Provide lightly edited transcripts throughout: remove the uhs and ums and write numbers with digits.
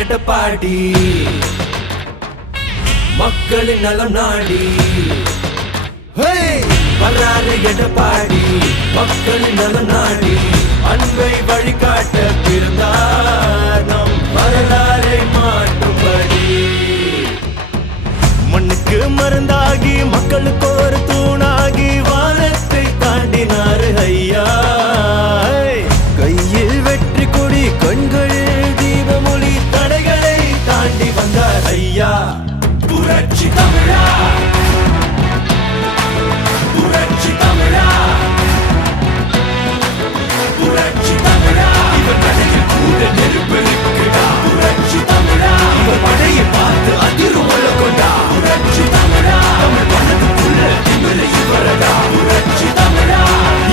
எடப்பாடி மக்களின் நலம் நாடி வர்றாரு எடப்பாடி மக்களின் நலம் நாடி அன்பை வழிகாட்ட பிறந்தார் நம் வரலாறை மாற்றும்படி மண்ணுக்கு மருந்தாகி மக்களுக்கு ஒரு தூணாகி வானத்தை தாண்டினாரு ஐயா கையில் வெற்றி கொடி கண்களில் தீபமொழி தடைகளை தாண்டி வந்தார் ஐயா புரட்சி தமிழா புரட்சி தமிழா புரட்சி தமிழா இவர் நடையில் கூட நெருப்பெருக்குடா புரட்சி தமிழா இவர் படையை பார்த்து அதிரும் கொண்டா புரட்சி தமிழா தமிழ் மனதுக்குள்ள திமிர இவரடா புரட்சி தமிழா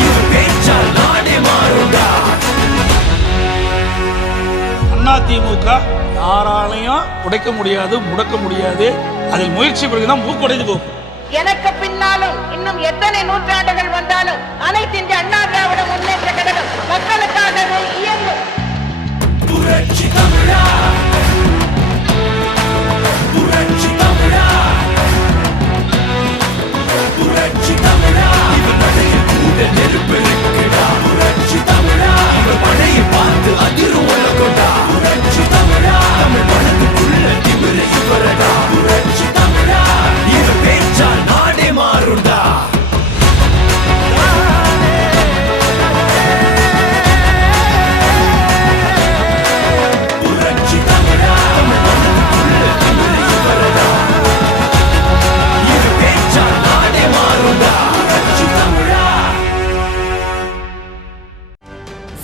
இவர் பேச்சால் நாடே மாறுடா. அதிமுக யாராலையும் உடைக்க முடியாது முடக்க முடியாது. அதில் முயற்சி பிறகுதான் மூக்குடைந்து போகும். எனக்கு பின்னாலும் இன்னும் எத்தனை நூற்றாண்டுகள் வந்தாலும் அனைத்து இந்திய அண்ணா திராவிட முன்னேற்ற கழகம் மக்களுக்காகவே இயங்கும். புரட்சி தமிழா புரட்சி தமிழா புரட்சி தமிழா இவர் நடையில் கூட நெருப்பெருக்குடா புரட்சி தமிழா இவர் படையை பார்த்து அதிரும் கொண்டா புரட்சி தமிழா தமிழ் மனதுக்குள்ள திமிர இவரடா புரட்சி தமிழா இவர் பேச்சால் நாடே மாறுண்டா. புரட்சி தமிழா தமிழ் மனதுக்குள்ள திமிர இவரடா இவர் பேச்சால் நாடே மாறுண்டா புரட்சி தமிழா.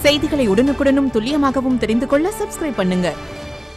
செய்திகளை உடனுக்குடனும் துல்லியமாகவும் தெரிந்து கொள்ள சப்ஸ்கிரைப் பண்ணுங்க.